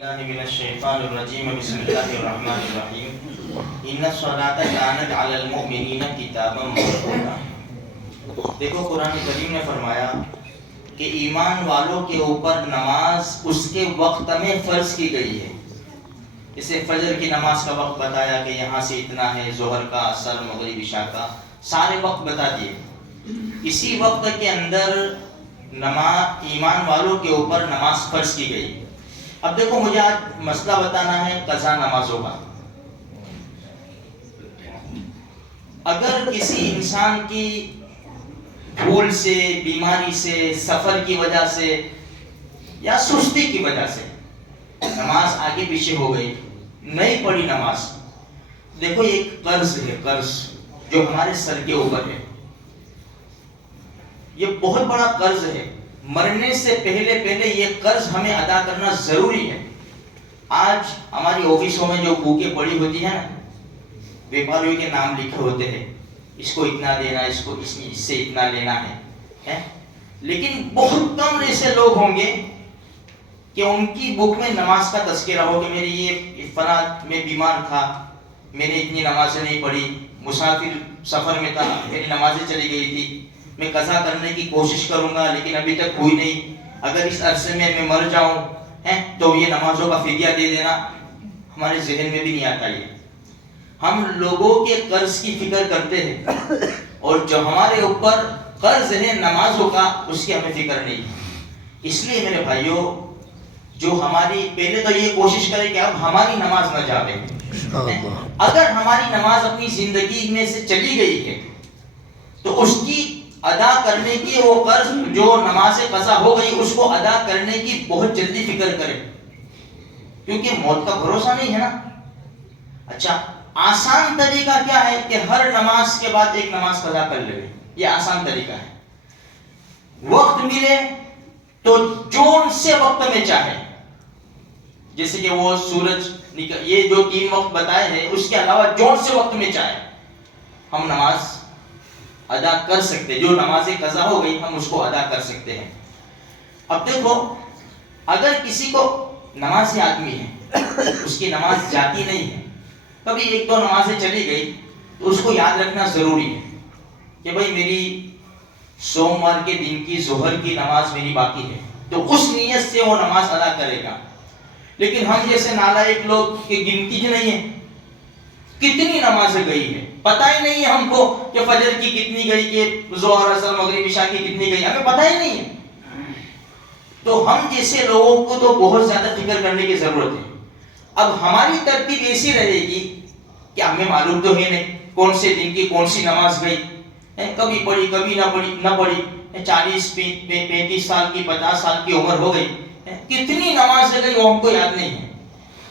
اللہ من الشیطان الرجیم بسم اللہ الرحمن الرحیم ان الصلاۃ کانت علی المؤمنین کتابا موقوتا۔ دیکھو قرآن کریم نے فرمایا کہ ایمان والوں کے اوپر نماز اس کے وقت میں فرض کی گئی ہے۔ اسے فجر کی نماز کا وقت بتایا کہ یہاں سے اتنا ہے، ظہر کا، عصر، مغرب، عشاء کا سارے وقت بتا دیے۔ اسی وقت کے اندر ایمان والوں کے اوپر نماز فرض کی گئی۔ اب دیکھو مجھے آج مسئلہ بتانا ہے قضا نمازوں کا۔ اگر کسی انسان کی بھول سے، بیماری سے، سفر کی وجہ سے یا سستی کی وجہ سے نماز آگے پیچھے ہو گئی، نہیں پڑھی نماز، دیکھو یہ ایک قرض ہے، قرض جو ہمارے سر کے اوپر ہے۔ یہ بہت بڑا قرض ہے، مرنے سے پہلے یہ قرض ہمیں ادا کرنا ضروری ہے۔ آج ہماری آفسوں میں جو بکیں پڑی ہوتی ہیں نا، بیپاریوں کے نام لکھے ہوتے ہیں، اس کو اتنا دینا، اس سے اتنا لینا ہے، لیکن بہت کم ایسے لوگ ہوں گے کہ ان کی بک میں نماز کا تذکرہ ہو کہ میری یہ فلاں میں بیمار تھا، میں نے اتنی نمازیں نہیں پڑھی، مسافر سفر میں تھا، میری نمازیں چلی گئی تھی، میں قضا کرنے کی کوشش کروں گا لیکن ابھی تک ہوئی نہیں، اگر اس عرصے میں مر جاؤں تو یہ نمازوں کا فدیہ دے دینا۔ ہمارے ذہن میں بھی نہیں آتا یہ۔ ہم لوگوں کے قرض کی فکر کرتے ہیں اور جو ہمارے اوپر قرض ہے نمازوں کا، اس کی ہمیں فکر نہیں۔ اس لیے میرے بھائیوں، جو ہماری پہلے تو یہ کوشش کرے کہ اب ہماری نماز نہ جاوے۔ اگر ہماری نماز اپنی زندگی میں سے چلی گئی ہے تو اس کی ادا کرنے کی، وہ قرض جو نماز قضا ہو گئی اس کو ادا کرنے کی بہت جلدی فکر کرے، کیونکہ موت کا بھروسہ نہیں ہے نا۔ اچھا، آسان طریقہ کیا ہے کہ ہر نماز کے بعد ایک نماز قضا کر لے، یہ آسان طریقہ ہے۔ وقت ملے تو جون سے وقت میں چاہے، جیسے کہ وہ سورج یہ جو 3 وقت بتائے ہیں، اس کے علاوہ جون سے وقت میں چاہے ہم نماز ادا کر سکتے، جو نماز قضا ہو گئی ہم اس کو ادا کر سکتے ہیں۔ اب دیکھو، اگر کسی کو نمازی آدمی ہے، اس کی نماز جاتی نہیں ہے، کبھی 1-2 نمازیں چلی گئی، تو اس کو یاد رکھنا ضروری ہے کہ بھئی میری سوموار کے دن کی ظہر کی نماز میری باقی ہے، تو اس نیت سے وہ نماز ادا کرے گا۔ لیکن ہم جیسے نالائق لوگ کی گنتی نہیں ہے، کتنی نمازیں گئی ہے پتہ ہی نہیں ہے ہم کو، کہ فجر کی کتنی گئی، کہ ظہر، عصر، مغرب، عشاء کی کتنی گئی، ہمیں پتہ ہی نہیں ہے۔ تو ہم جیسے لوگوں کو تو بہت زیادہ فکر کرنے کی ضرورت ہے۔ اب ہماری ترتیب ایسی رہے گی کہ ہمیں معلوم تو ہے نہیں کون سے دن کی کون سی نماز گئی، کبھی پڑھی کبھی نہ پڑھی، 40 35 سال کی 50 سال کی عمر ہو گئی، کتنی نماز گئی وہ ہم کو یاد نہیں ہے۔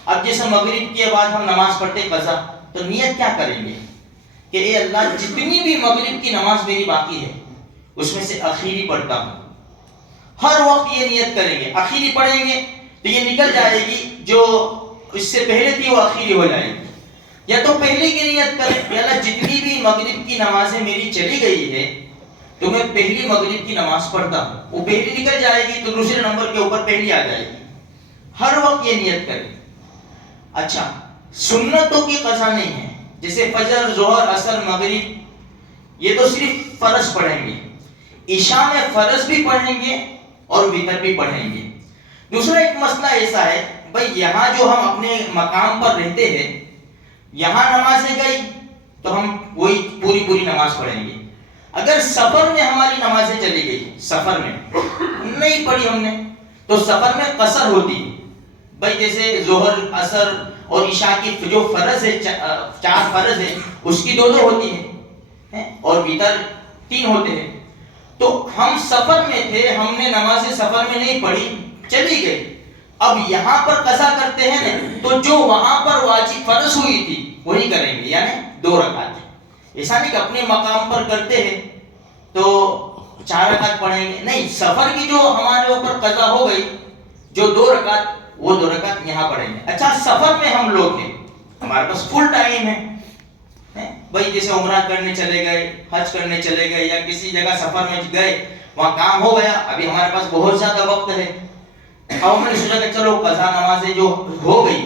اب جیسے مغرب کے بعد ہم نماز پڑھتے قضا، تو نیت کیا کریں گے کہ اے اللہ جتنی بھی مغرب کی نماز میری باقی ہے اس میں سے اخیری پڑھتا ہوں۔ ہر وقت یہ نیت کریں گے، اخیری پڑھیں گے تو یہ نکل جائے گی، جو اس سے پہلے تھی وہ اخیری ہو جائے گی۔ یا تو پہلے کی نیت کریں کہ اللہ جتنی بھی مغرب کی نمازیں میری چلی گئی ہے تو میں پہلی مغرب کی نماز پڑھتا ہوں، وہ پہلی نکل جائے گی تو دوسرے نمبر کے اوپر پہلی آ جائے گی۔ ہر وقت یہ نیت کریں۔ اچھا، سنتوں کی قضا نہیں ہے، جیسے فجر، ظہر، عصر، مغرب، یہ تو صرف فرض پڑھیں گے۔ عشاء میں فرض بھی پڑھیں گے اور وتر بھی پڑھیں گے۔ دوسرا ایک مسئلہ ایسا ہے، بھئی یہاں جو ہم اپنے مقام پر رہتے ہیں، یہاں نمازیں گئی تو ہم وہی پوری نماز پڑھیں گے۔ اگر سفر میں ہماری نمازیں چلی گئی، سفر میں نہیں پڑھی ہم نے، تو سفر میں قصر ہوتی ہے۔ بھئی جیسے ظہر، عصر اور عشاء کی جو فرض ہے، 4 فرض ہے، اس کی 2 ہوتی ہیں اور وتر 3 ہوتے ہیں۔ تو ہم سفر میں تھے، ہم نے نماز سفر میں نہیں پڑھی، چلی گئی، اب یہاں پر قضا کرتے ہیں تو جو وہاں پر واجب فرض ہوئی تھی وہی کریں گے، یعنی 2 رکعت۔ ایسا نہیں کہ اپنے مقام پر کرتے ہیں تو 4 رکعت پڑھیں گے، نہیں، سفر کی جو ہمارے اوپر قضا ہو گئی، جو 2 رکعت، وہ 2 رکعت یہاں پڑھیں گے۔ اچھا، سفر میں ہم لوگ ہیں، ہمارے پاس فل ٹائم ہے، بھائی جیسے عمرہ کرنے چلے گئے، حج کرنے چلے گئے، یا کسی جگہ سفر میں گئے، وہاں کام ہو گیا، ابھی ہمارے پاس بہت زیادہ وقت ہے، اب میں نے سوچا کہ چلو قضا نمازیں جو ہو گئی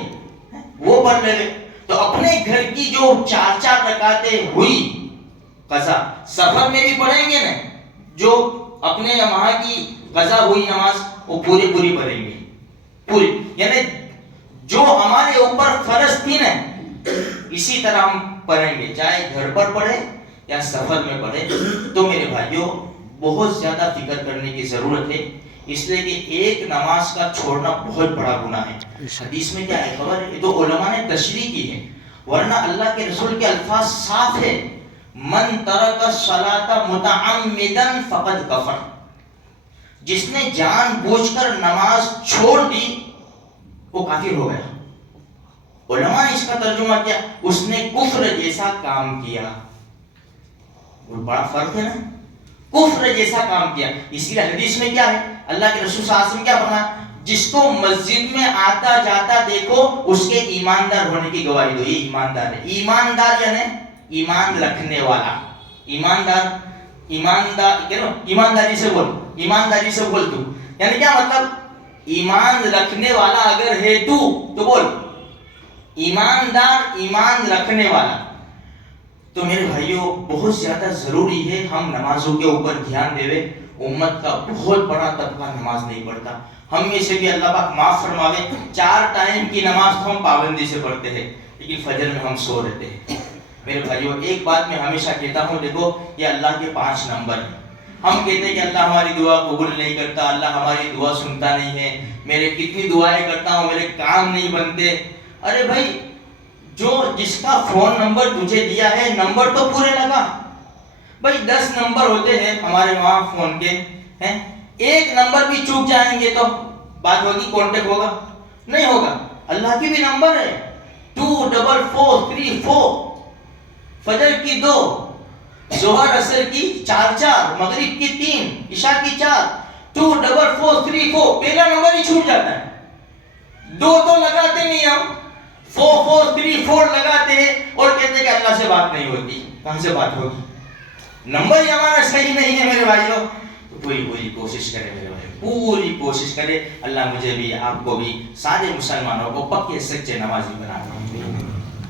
وہ پڑھ لے. تو اپنے گھر کی جو 4 رکعتیں ہوئی قضا, سفر میں بھی پڑھیں گے نا, جو اپنے وہاں کی قضا ہوئی نماز وہ پوری پڑھیں گے پوری. یعنی جو ہمارے اوپر فرض تھی نا اسی طرح ہم پڑھیں گے, چاہے گھر پر پڑھے یا سفر میں پڑھے. تو میرے بھائیوں بہت زیادہ فکر کرنے کی ضرورت ہے, اس لیے کہ ایک نماز کا چھوڑنا بہت بڑا گناہ ہے. حدیث میں کیا ہے خبر ہے, یہ تو علماء نے تشریح کی ہے, ورنہ اللہ کے رسول کے الفاظ صاف ہے, من ترک الصلاۃ متعمدا فقد کفر. جس نے جان بوجھ کر نماز چھوڑ دی وہ کافر ہو گیا. علماء نے اس کا ترجمہ کیا, اس نے کفر جیسا کام کیا. بڑا فرق ہے نا, کفر جیسا کام کیا. اس لیے حدیث میں کیا ہے, اللہ کے رسول صلی اللہ علیہ وسلم کیا فرمایا, جس کو مسجد میں آتا جاتا دیکھو اس کے ایماندار ہونے کی گواہی دو. یہ ایماندار ہے. ایماندار یعنی ایمان رکھنے والا. ایمانداری سے بول تو, یعنی کیا مطلب, ایمان رکھنے والا اگر ہے تو بول ایماندار, ایمان رکھنے والا. تو میرے بھائیوں بہت زیادہ ضروری ہے ہم نمازوں کے اوپر دھیان دے. امت کا بہت بڑا طبقہ نماز نہیں پڑھتا. ہم میں سے بھی اللہ پاک معاف فرماوے, 4 ٹائم کی نماز تو ہم پابندی سے پڑھتے ہیں, لیکن فجر میں ہم سو رہتے ہیں. میرے بھائیوں ایک بات میں ہمیشہ کہتا ہوں, دیکھو یہ اللہ کے 5 نمبر ہیں. ہم کہتے ہیں کہ اللہ ہماری دعا قبول نہیں کرتا, اللہ ہماری دعا سنتا نہیں ہے, میرے کتنی دعائیں کرتا ہوں میرے کام نہیں بنتے. ارے بھائی جو جس کا فون نمبر تجھے دیا ہے نمبر تو پورے لگا. بھائی 10 نمبر ہوتے ہیں ہمارے وہاں فون کے, ہیں, ایک نمبر بھی چوک جائیں گے تو بات ہوگی, کانٹیکٹ ہوگا نہیں ہوگا. اللہ کی بھی نمبر ہے 24434, فجر کی 2, ظہر عصر کی 4, مغرب کی 3, عشاء کی 4, 24434. پہلا نمبر ہی چھوٹ جاتا ہے. 2 تو لگاتے نہیں ہم, 4434 لگاتے ہیں اور کہتے ہیں کہ اللہ سے بات نہیں ہوتی. کہاں سے بات ہوگی, نمبر ہی ہمارا صحیح نہیں ہے. میرے بھائیوں تو پوری کوشش کرے, میرے بھائی پوری کوشش کرے. اللہ مجھے بھی, آپ کو بھی, سارے مسلمانوں کو پکے سچے نمازی بنا دے.